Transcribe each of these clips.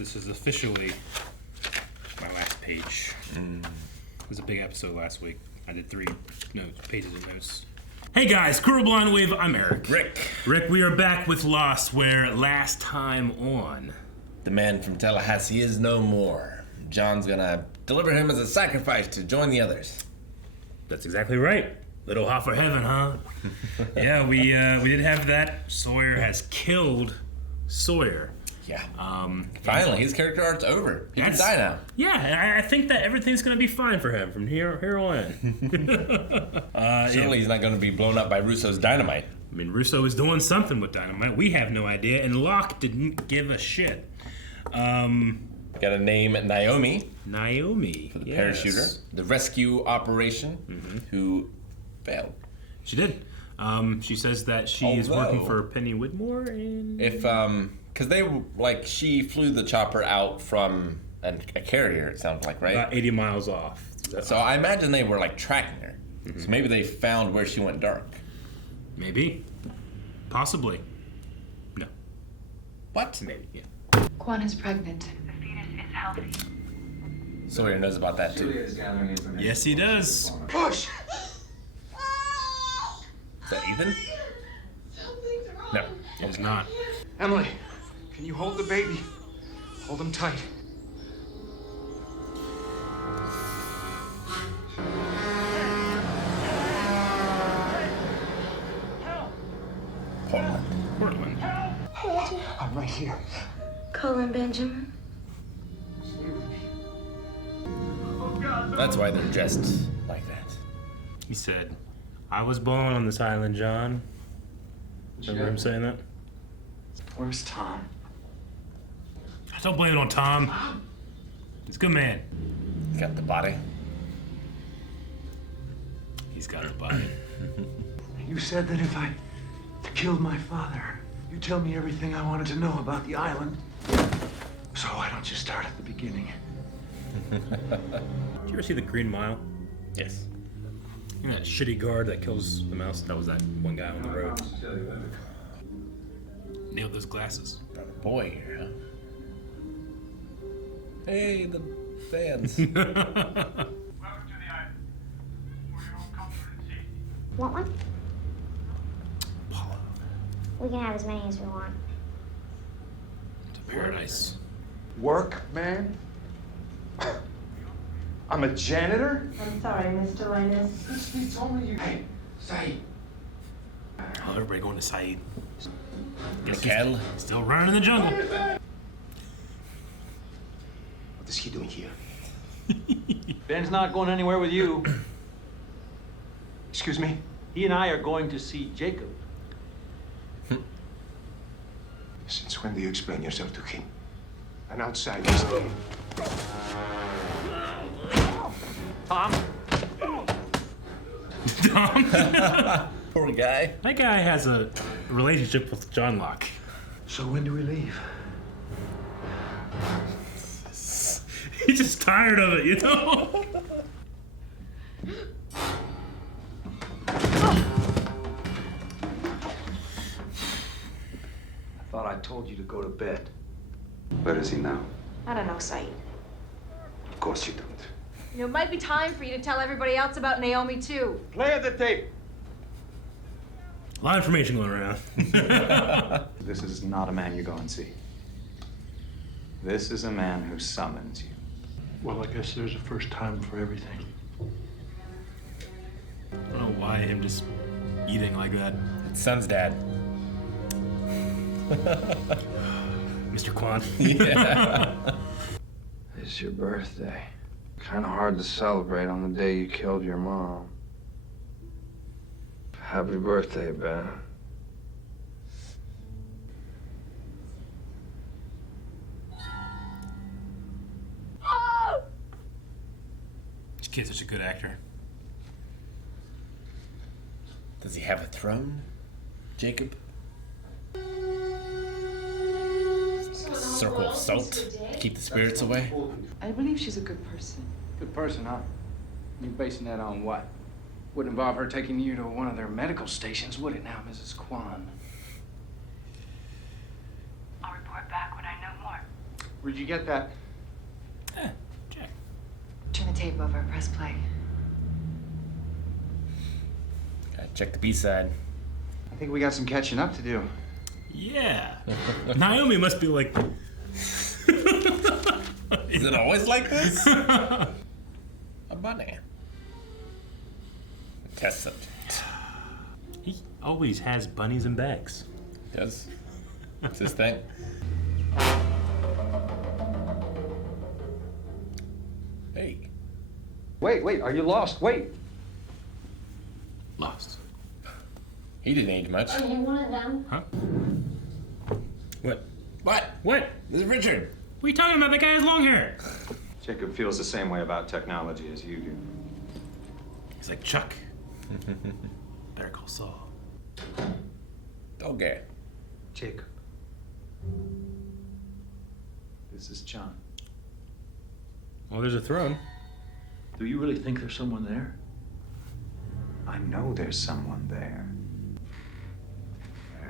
This is officially my last page. It was a big episode last week. I did 3 pages of notes. Hey guys, Crew Blind Wave, I'm Eric. Rick, we are back with Lost, where last time on... The man from Tallahassee is no more. John's gonna deliver him as a sacrifice to join the others. That's exactly right. Little hot for heaven, huh? Yeah, we did have that. Sawyer has killed Sawyer. Yeah. Finally, his character arc's over. He can die now. Yeah, I think that everything's gonna be fine for him from here on. Surely he's not gonna be blown up by Russo's dynamite. I mean, Russo is doing something with dynamite. We have no idea, and Locke didn't give a shit. Got a name, Naomi. Naomi. For the parachuter. The rescue operation, who failed. She did. She says that she is working for Penny Whitmore, and... Because she flew the chopper out from a carrier, it sounds like, right? About 80 miles off. So I imagine they were, tracking her. So maybe they found where she went dark. Maybe. Possibly. No. What? Maybe, yeah. Quan is pregnant. The fetus is healthy. Sawyer knows about that, too. Yes, he does. Push! Is that Ethan? No. It's not. Emily, can you hold the baby? Hold him tight. Portland. I'm right here. Colin Benjamin. That's why they're dressed like that. He said, I was born on this island, John. Remember him saying that? Where's Tom? I don't blame it on Tom. He's a good man. He's got the body. He's got the body. You said that if I killed my father, you'd tell me everything I wanted to know about the island. So why don't you start at the beginning? Did you ever see The Green Mile? Yes. You know that shitty guard that kills the mouse? That was that one guy on the road. Nailed those glasses. Got a boy here, huh? Hey, the fans. Welcome to the island. For your own comfort and safety. Want one? Paula. We can have as many as we want. To paradise. Work, man? I'm a janitor? I'm sorry, Mr. Linus. He told me you... Hey, say. Oh, everybody going to Saeed. Mikkel. Still running in the jungle. What is he doing here? Ben's not going anywhere with you. Excuse me? He and I are going to see Jacob. Since when do you explain yourself to him? An outsider. Tom? Tom? Poor guy. That guy has a relationship with John Locke. So when do we leave? He's just tired of it, you know? I thought I told you to go to bed. Where is he now? I don't know, Saeed. Of course you don't. You know, it might be time for you to tell everybody else about Naomi, too. Play the tape. A lot of information going around. This is not a man you go and see. This is a man who summons you. Well, I guess there's a first time for everything. I don't know why him just eating like that. It's Son's dad. Mr. Quan. Yeah. It's your birthday. Kind of hard to celebrate on the day you killed your mom. Happy birthday, Ben. This kid's such a good actor. Does he have a throne, Jacob? Circle of salt to keep the spirits away? I believe she's a good person. Good person, huh? You basing that on what? Wouldn't involve her taking you to one of their medical stations, would it now, Mrs. Kwan? I'll report back when I know more. Where'd you get that? Jack. Turn the tape over. Press play. Gotta check the B-side. I think we got some catching up to do. Yeah. Naomi must be like. Is it always like this? A bunny. Test subject. He always has bunnies and bags. Yes. It's his thing. Hey. Wait, are you lost? Wait. Lost. He didn't age much. Okay, one of them. Huh? What? What? What? This is Richard. What are you talking about? That guy has long hair. Jacob feels the same way about technology as you do. He's like Chuck. Better call Saul. Okay. Jacob. This is John. Well, there's a throne. Do you really think there's someone there? I know there's someone there.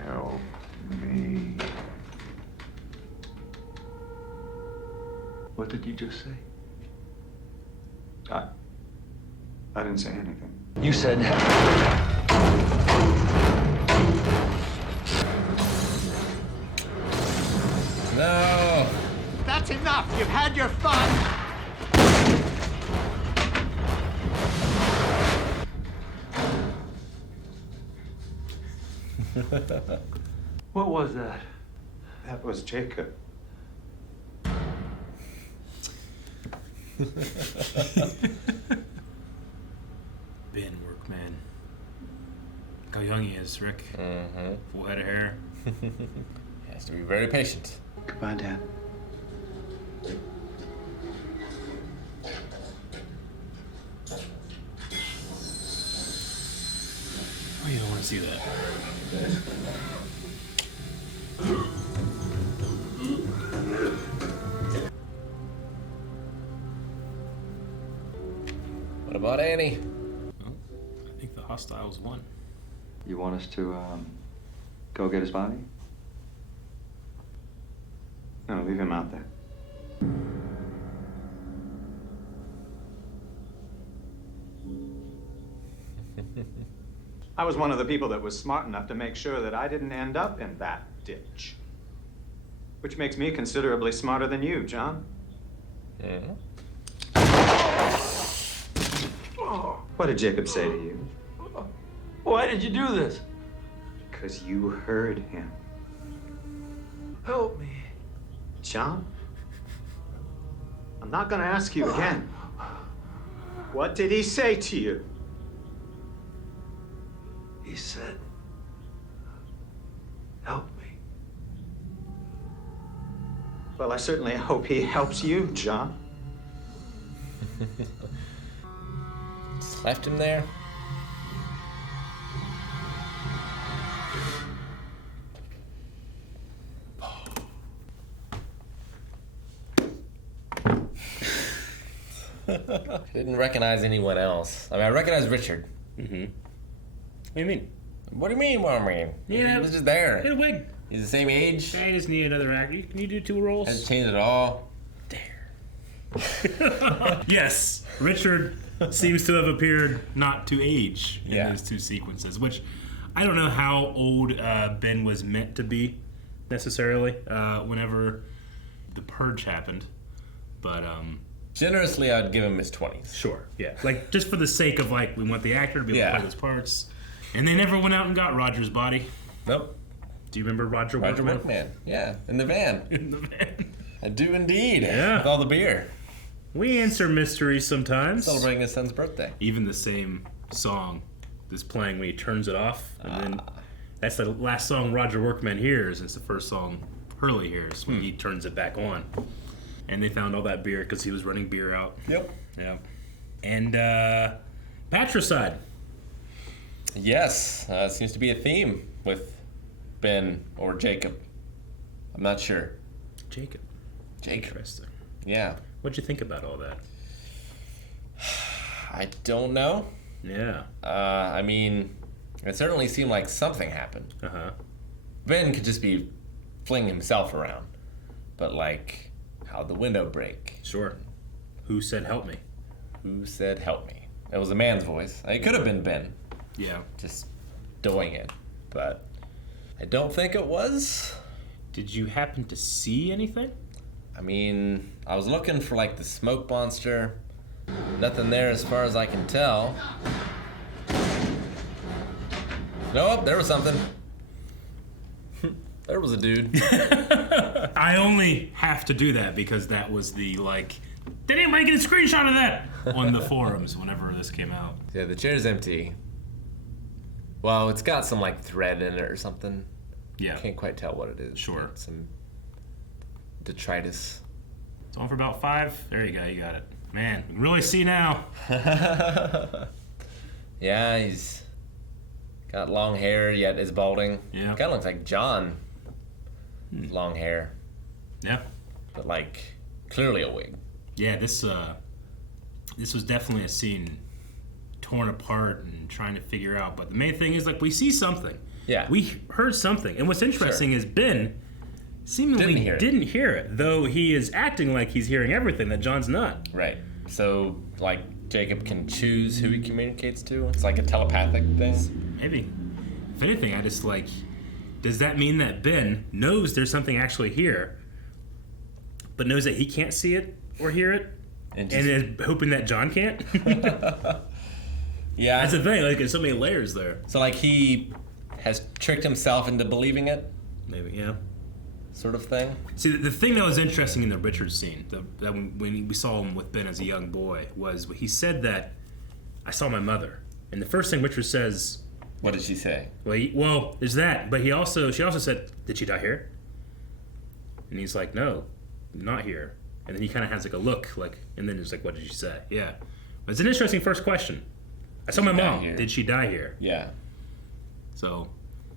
Help me. What did you just say? I didn't say anything. You said. No. That's enough. You've had your fun. What was that? That was Jacob. Ben Workman. Look how young he is, Rick. Mm-hmm. Full head of hair. He has to be very patient. Goodbye, Dad. Oh, you don't want to see that. What about Annie? Well, I think the hostiles won. You want us to, go get his body? No, leave him out there. I was one of the people that was smart enough to make sure that I didn't end up in that ditch. Which makes me considerably smarter than you, John. Mm-hmm. What did Jacob say to you? Why did you do this? Because you heard him. Help me. John? I'm not gonna ask you again. What did he say to you? He said, help me. Well, I certainly hope he helps you, John. Just left him there. I didn't recognize anyone else. I mean, I recognized Richard. Mm-hmm. What do you mean? What do you mean, what do I mean? Yeah. He was just there. Get a wig. He's the same age. I just need another actor. Can you do 2 roles? Hasn't changed at all. Yes, Richard seems to have appeared not to age in Yeah. those 2 sequences, which I don't know how old Ben was meant to be necessarily whenever the purge happened, but Generously, I'd give him his 20s. sure, yeah, like just for the sake of like we want the actor to be able Yeah. to play those parts, and they never went out and got Roger's body. Nope. Do you remember Roger Roger Workman? Workman. Yeah, in the van. In the van. I do indeed. Yeah. With all the beer. We answer mysteries sometimes. Celebrating his son's birthday. Even the same song is playing when he turns it off, and then that's the last song Roger Workman hears, and it's the first song Hurley hears when he turns it back on. And they found all that beer because he was running beer out. Yep. Yeah. And patricide. Yes, seems to be a theme with Ben or Jacob. I'm not sure. Jacob. Interesting. Yeah. What'd you think about all that? I don't know. Yeah. I mean, it certainly seemed like something happened. Uh-huh. Ben could just be flinging himself around. But, like, how'd the window break? Sure. Who said help me? Who said help me? It was a man's voice. It could have been Ben. Yeah. Just doing it. But I don't think it was. Did you happen to see anything? I mean, I was looking for like the smoke monster. Nothing there as far as I can tell. Nope, there was something. There was a dude. I only have to do that because that was the, like, did anybody get a screenshot of that? On the forums whenever this came out. Yeah, the chair's empty. Well, it's got some like thread in it or something. Yeah. Can't quite tell what it is. Sure. Some detritus. It's on for about 5. There you go, you got it. Man, we can really see now. Yeah, he's got long hair, yet is balding. Yeah. Kind of looks like John. Long hair, Yeah. but like clearly a wig. Yeah, this was definitely a scene torn apart and trying to figure out. But the main thing is, like, we see something. Yeah. We heard something. And what's interesting is Ben seemingly didn't hear it, though he is acting like he's hearing everything that John's not. Right. So, like, Jacob can choose who he communicates to? It's like a telepathic thing? Maybe. If anything, I just, like, does that mean that Ben knows there's something actually here, but knows that he can't see it or hear it, and is hoping that John can't? Yeah. That's the thing, like, there's so many layers there. So, like, he has tricked himself into believing it? Maybe, yeah. Sort of thing? See, the thing that was interesting in the Richard scene, that when we saw him with Ben as a young boy, was he said that, I saw my mother. And the first thing Richard says... What did she say? Well, there's that, but she also said, did she die here? And he's like, no, not here. And then he kind of has like a look, like, and then it's like, what did she say? Yeah. But it's an interesting first question. I saw my mom. Did she die here? Yeah. So,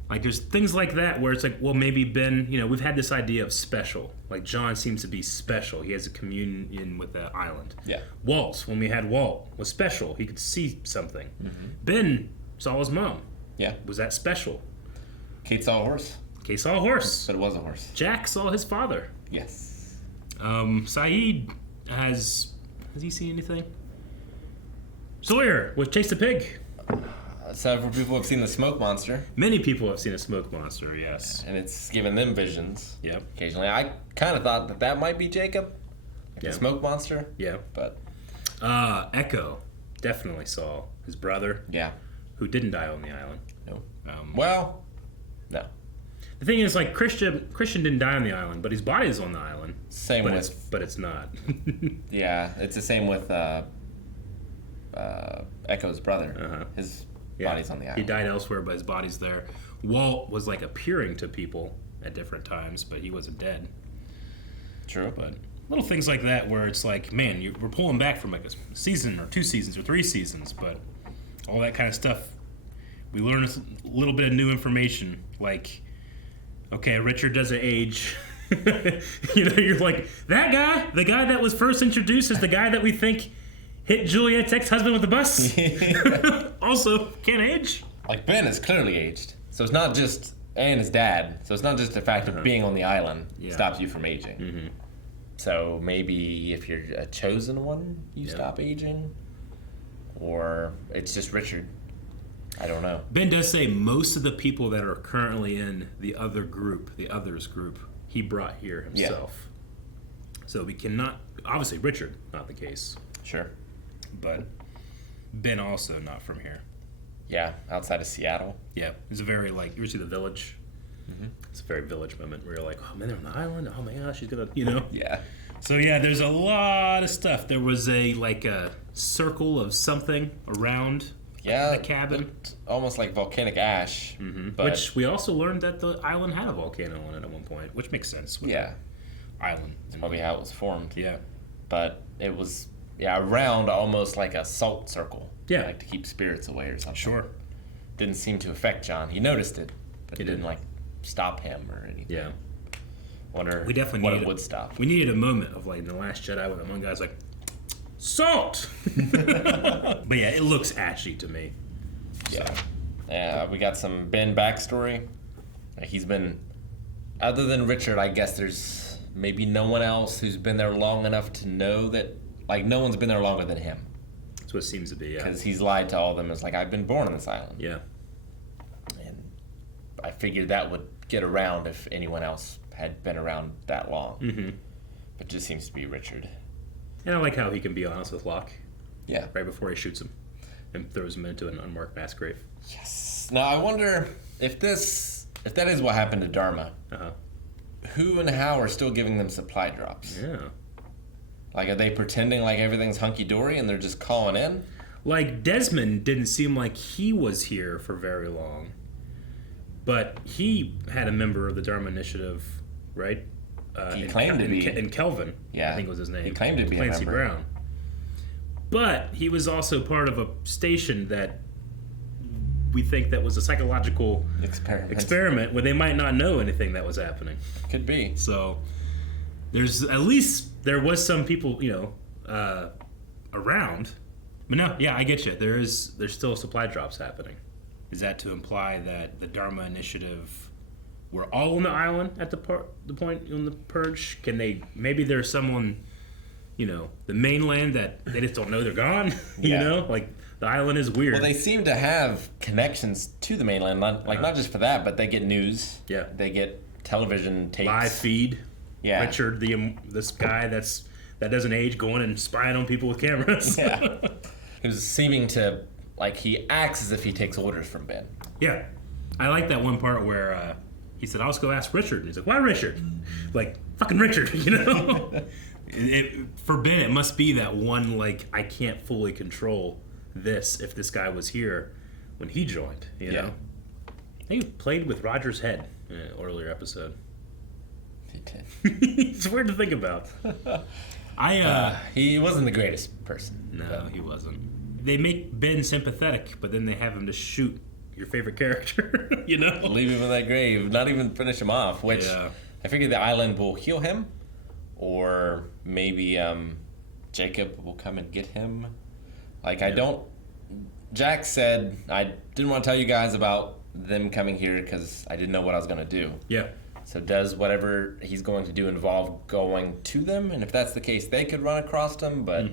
like, there's things like that where it's like, well, maybe Ben, you know, we've had this idea of special. Like, John seems to be special. He has a communion with the island. Yeah. Walt, when we had Walt, was special. He could see something. Mm-hmm. Ben saw his mom. Yeah. Was that special? Kate saw a horse. Kate saw a horse. But it was a horse. Jack saw his father. Yes. Saeed has he seen anything? Sawyer was Chase the Pig. Several people have seen the smoke monster. Many people have seen a smoke monster, yes. And it's given them visions. Yep. Occasionally. I kind of thought that might be Jacob. Like Yeah. the smoke monster. Yeah. But. Echo definitely saw his brother. Yeah. Who didn't die on the island. No. Well, no. The thing is, like, Christian didn't die on the island, but his body is on the island. Same but with... but it's not. Yeah, it's the same with Echo's brother. Uh-huh. His body's on the island. He died elsewhere, but his body's there. Walt was, like, appearing to people at different times, but he wasn't dead. True. But little things like that where it's like, man, we're pulling back from, like, a season or 2 seasons or 3 seasons, but all that kind of stuff, we learn a little bit of new information, like, okay, Richard doesn't age. You know, you're like, that guy, the guy that was first introduced is the guy that we think hit Juliet's ex-husband with the bus. Also, can't age. Like, Ben is clearly aged. So it's not just, and his dad, so it's not just the fact of being on the island stops you from aging. Mm-hmm. So maybe if you're a chosen one, you stop aging. Or it's just Richard. I don't know. Ben does say most of the people that are currently in the others group, he brought here himself. Yeah. So we cannot, obviously Richard, not the case. Sure. But Ben also not from here. Yeah, outside of Seattle. Yeah, it's a very, like, you ever see The Village? Mm-hmm. It's a very Village moment where you're like, oh man, they're on the island, oh my gosh, she's gonna, you know? Yeah. So yeah, there's a lot of stuff. There was a circle of something around the cabin. Almost like volcanic ash. Mm-hmm. But which we also learned that the island had a volcano on it at one point, which makes sense. Yeah. Island. That's probably how it was formed. Yeah. But it was, around almost like a salt circle. Yeah. Like to keep spirits away or something. Sure. Didn't seem to affect John. He noticed it, but it didn't, like, stop him or anything. Yeah. Wonder we definitely what it would stop. We needed a moment of, like, in The Last Jedi when the one guy's like, salt! But yeah, it looks ashy to me. Yeah. So. Yeah, we got some Ben backstory. He's been, other than Richard, I guess there's maybe no one else who's been there long enough to know that, like, no one's been there longer than him. That's what it seems to be, yeah. Because he's lied to all of them. It's like, I've been born on this island. Yeah. And I figured that would get around if anyone else had been around that long. Mm-hmm. But it just seems to be Richard. And I like how he can be honest with Locke. Yeah. Right before he shoots him and throws him into an unmarked mass grave. Yes. Now, I wonder if that is what happened to Dharma. Uh-huh. Who and how are still giving them supply drops? Yeah. Like, are they pretending like everything's hunky-dory and they're just calling in? Like, Desmond didn't seem like he was here for very long. But he had a member of the Dharma Initiative, right? He claimed to be. And Kelvin, Yeah. I think was his name. He claimed to be a Clancy member. Brown. But he was also part of a station that we think that was a psychological experiment where they might not know anything that was happening. Could be. So there's at least there was some people, around. But no, yeah, I get you. There's still supply drops happening. Is that to imply that the Dharma Initiative were all on the island at the point on the purge? Can they? Maybe there's someone, the mainland that they just don't know they're gone. Like the island is weird. Well, they seem to have connections to the mainland, not just for that, but they get news. Yeah, they get television tapes, live feed. Yeah, Richard, this guy that doesn't age, going and spying on people with cameras. Yeah, he was seeming to he acts as if he takes orders from Ben. Yeah, I like that one part where he said, "I'll just go ask Richard." And he's like, "Why Richard?" Like fucking Richard, For Ben, it must be that one I can't fully control this if this guy was here when he joined. You know, I think he played with Roger's head in an earlier episode. He did. It's weird to think about. He wasn't the greatest person. No, he wasn't. They make Ben sympathetic, but then they have him to shoot your favorite character. Leave him in that grave, not even finish him off. Which I figure the island will heal him, or maybe Jacob will come and get him. Jack said, I didn't want to tell you guys about them coming here because I didn't know what I was going to do. Yeah. So does whatever he's going to do involve going to them? And if that's the case, they could run across him, but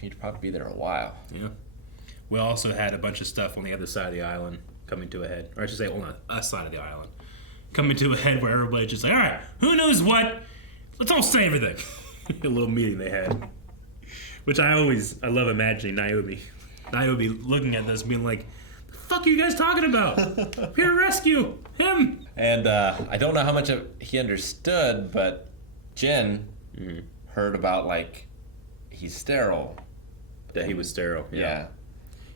he'd probably be there a while. Yeah. We also had a bunch of stuff on the other side of the island coming to a head. Or I should say on the us side of the island. Coming to a head where everybody's just like, all right, who knows what? Let's all say everything. A little meeting they had. Which I love imagining Naomi looking at this being like, the fuck are you guys talking about? I'm here to rescue him. And I don't know how much of he understood, but Jen heard about he's sterile. That he was sterile. Yeah.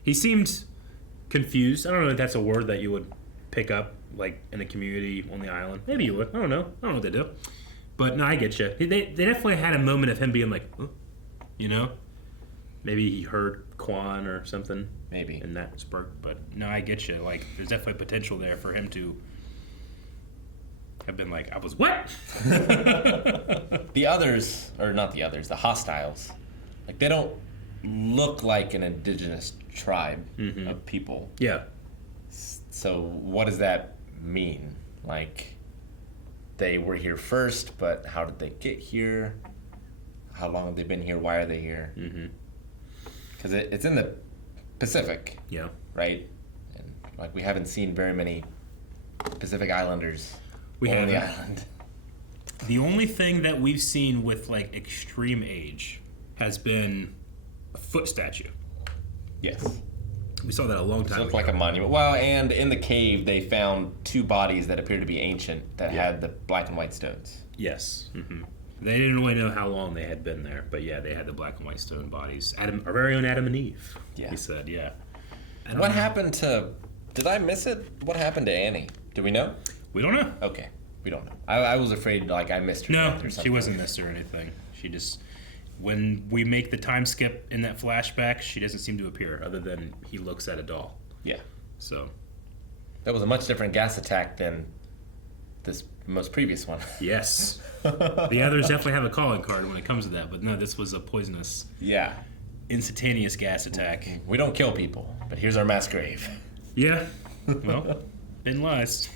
He seemed confused. I don't know if that's a word that you would pick up in a community on the island. Maybe you would. I don't know what they do. But no, I get you. They definitely had a moment of him being like, huh? Maybe he heard Quan or something. Maybe. And that sparked. But no, I get you. There's definitely potential there for him to have been like, I was what? The others, or not the others, the hostiles, they don't look like an indigenous tribe of people. Yeah. So what does that mean? They were here first, but how did they get here? How long have they been here? Why are they here? Because it's in the Pacific. Yeah. Right? And we haven't seen very many Pacific Islanders on the island. The only thing that we've seen with extreme age has been a foot statue. Yes. We saw that a long time ago. It looked like a monument. Well, and in the cave, they found two bodies that appeared to be ancient that had the black and white stones. Yes. They didn't really know how long they had been there, but yeah, they had the black and white stone bodies. Our very own Adam and Eve, he said, yeah. And what happened to... Did I miss it? What happened to Annie? Do we know? We don't know. Okay. We don't know. I was afraid I missed her. No, she wasn't missed or anything. She just... When we make the time skip in that flashback, she doesn't seem to appear other than he looks at a doll. Yeah. So. That was a much different gas attack than this most previous one. Yes. The others definitely have a calling card when it comes to that, but no, this was a poisonous, instantaneous gas attack. We don't kill people, but here's our mass grave. Yeah. Well, Ben lies.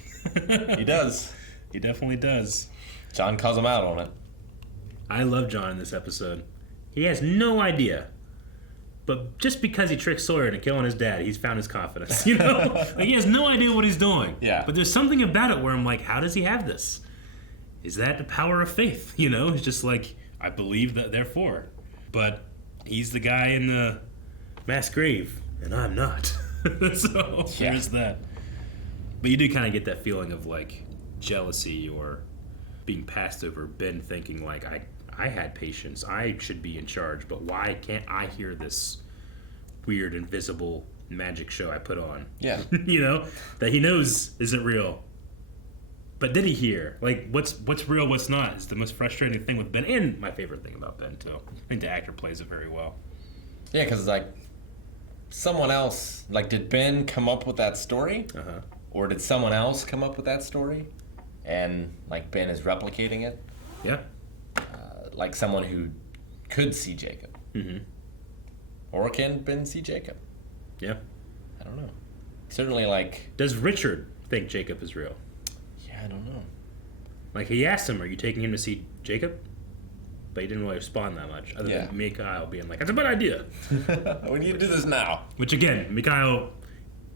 He does. He definitely does. John calls him out on it. I love John in this episode. He has no idea. But just because he tricked Sawyer into killing his dad, he's found his confidence, you know? Like, he has no idea what he's doing. Yeah. But there's something about it where I'm like, how does he have this? Is that the power of faith? You know? It's just like, I believe that, therefore. But he's the guy in the mass grave, and I'm not. So there's that. But you do kind of get that feeling of, like, jealousy or being passed over. Ben thinking, like, I had patience. I should be in charge, but why can't I hear this weird, invisible magic show I put on? Yeah. You know? That he knows isn't real. But did he hear? Like, what's real, what's not is the most frustrating thing with Ben, and my favorite thing about Ben, too. I think the actor plays it very well. Yeah, because, like, someone else, like, did Ben come up with that story? Uh-huh. Or did someone else come up with that story? And, like, Ben is replicating it? Yeah. Like someone who could see Jacob. Mm-hmm. Or can Ben see Jacob? Yeah. I don't know. Certainly, like... Does Richard think Jacob is real? Yeah, I don't know. Like, he asked him, are you taking him to see Jacob? But he didn't really respond that much, other than Mikhail being like, that's a bad idea. We need to do this now. Which, again, Mikhail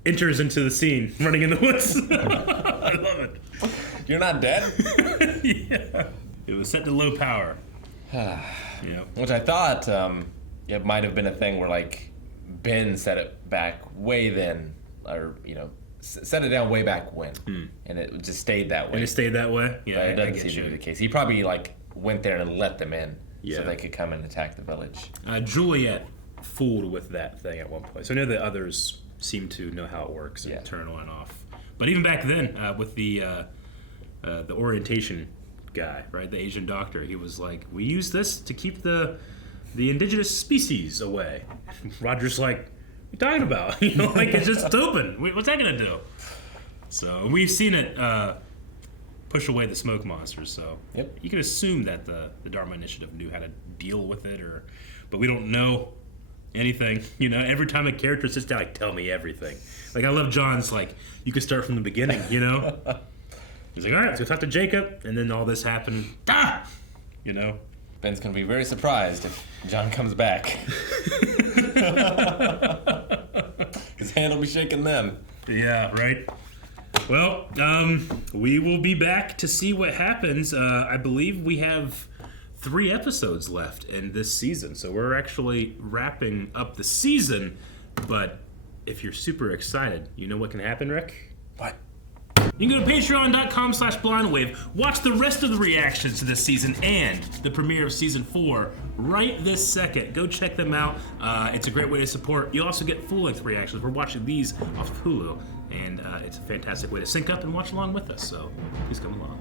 enters into the scene, running in the woods. I love it. You're not dead? Yeah. It was set to low power. Yeah. Which I thought it might have been a thing where, like, Ben set it back way then, or, you know, set it down way back when, and it just stayed that way. And it stayed that way? Yeah, but it doesn't seem to be the case. He probably, like, went there and let them in so they could come and attack the village. Juliet fooled with that thing at one point. So I know that others seem to know how it works and turn it on and off. But even back then, with the orientation guy, right, the Asian doctor, he was like, we use this to keep the indigenous species away. Roger's like, what are you talking about? You know, like, it's just open. What's that gonna do? So we've seen it push away the smoke monsters, so you can assume that the Dharma Initiative knew how to deal with it, but we don't know anything. You know, every time a character sits down, like, tell me everything. Like, I love John's, like, you can start from the beginning, you know? He's like, all right, let's go talk to Jacob, and then all this happened. Ah! You know? Ben's gonna be very surprised if John comes back. His hand will be shaking then. Yeah, right? Well, we will be back to see what happens. I believe we have 3 episodes left in this season, so we're actually wrapping up the season, but if you're super excited, you know what can happen, Rick? What? You can go to patreon.com/blindwave, watch the rest of the reactions to this season and the premiere of season 4 right this second. Go check them out. It's a great way to support. You also get full-length reactions. We're watching these off of Hulu, and it's a fantastic way to sync up and watch along with us, so please come along.